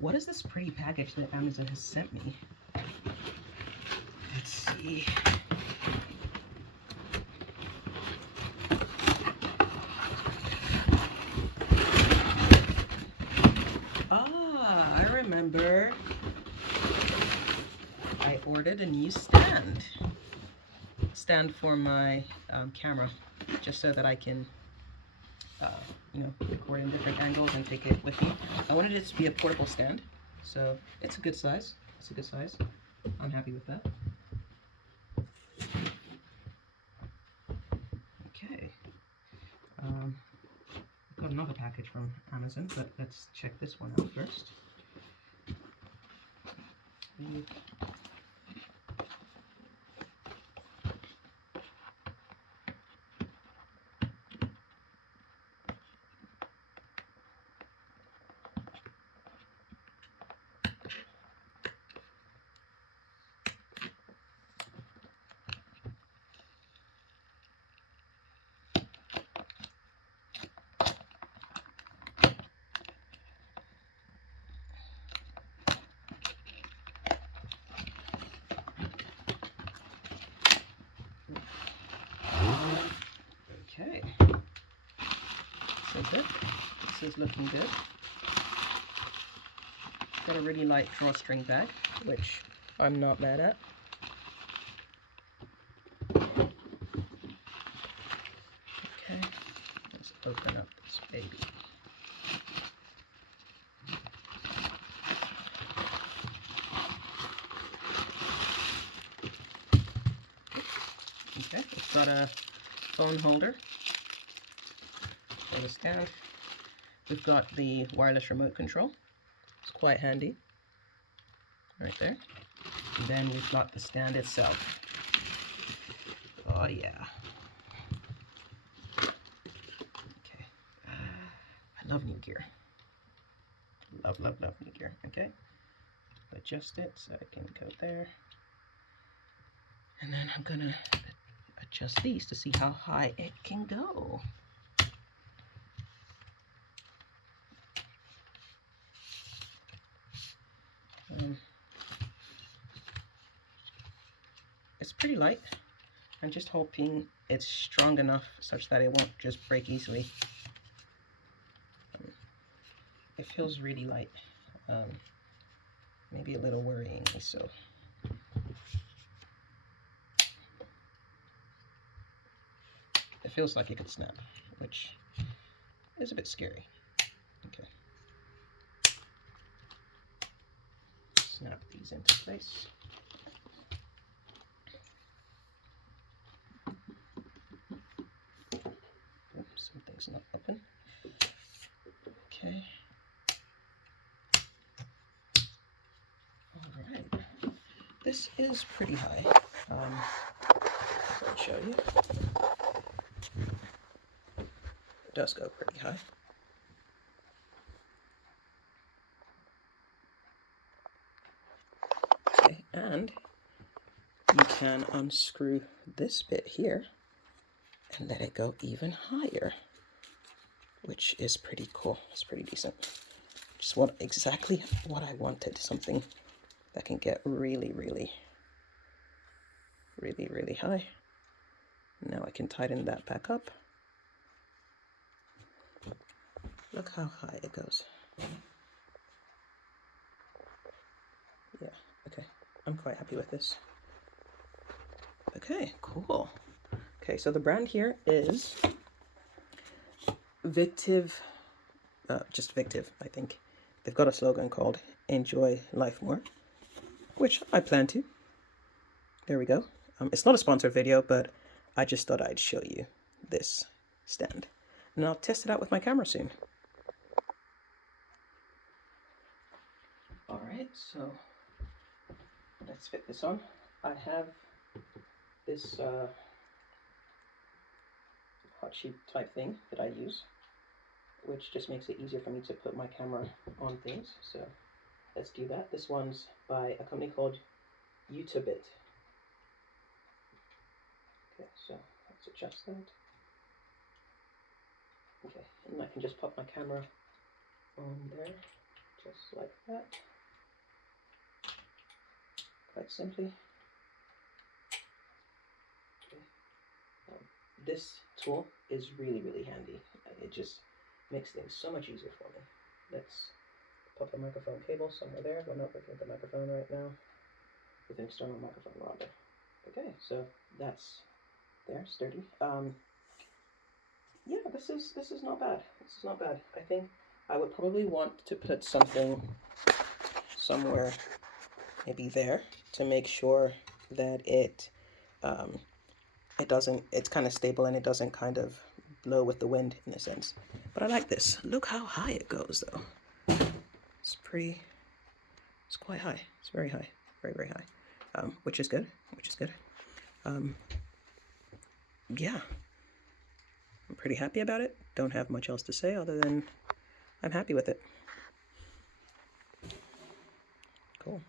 What is this pretty package that Amazon has sent me? Let's see. Ah, I remember. I ordered a new stand for my camera, just so that I can record in different angles and take it with me. I wanted it to be a portable stand, so it's a good size. It's a good size. I'm happy with that. Okay. Got another package from Amazon, but let's check this one out first. Okay, so this is looking good. Got a really light drawstring bag, which I'm not mad at. Okay, let's open up this baby. Okay, it's got a phone holder for the stand. We've got the wireless remote control. It's quite handy, right there. And then we've got the stand itself. Oh yeah. Okay. I love new gear. Love new gear. Okay. Adjust it so it can go there. And then I'm gonna adjust these to see how high it can go. It's pretty light. I'm just hoping it's strong enough such that it won't just break easily. It feels really light. Maybe a little worryingly so. It feels like it could snap, which is a bit scary. Okay. Snap these into place. Oops, something's not open. Okay. All right. This is pretty high. I'll show you. It does go pretty high. Okay, and you can unscrew this bit here and let it go even higher, which is pretty cool. It's pretty decent. Just exactly what I wanted. Something that can get really high. Now I can tighten that back up. Look how high it goes. Yeah, okay. I'm quite happy with this. Okay, cool. Okay, so the brand here is Victiv, just Victiv, I think. They've got a slogan called Enjoy Life More, which I plan to. There we go. It's not a sponsored video, but I just thought I'd show you this stand. And I'll test it out with my camera soon. Alright, so let's fit this on. I have this hot sheet type thing that I use, which just makes it easier for me to put my camera on things. So let's do that. This one's by a company called Victiv. Okay, so let's adjust that. Okay, and I can just pop my camera on there. just like that, quite simply. Okay. This tool is really, really handy. It just makes things so much easier for me. Let's pop the microphone cable somewhere there. We're not working with the microphone right now, with an external microphone rather. Okay, so that's there, sturdy. Yeah, this is not bad. This is not bad. I think I would probably want to put something somewhere, maybe there, to make sure that it doesn't, it's kind of stable and it doesn't kind of blow with the wind in a sense. But I like this. Look how high it goes though. It's quite high. It's very high, very, very high, which is good, which is good. Yeah, I'm pretty happy about it. Don't have much else to say other than I'm happy with it. Cool.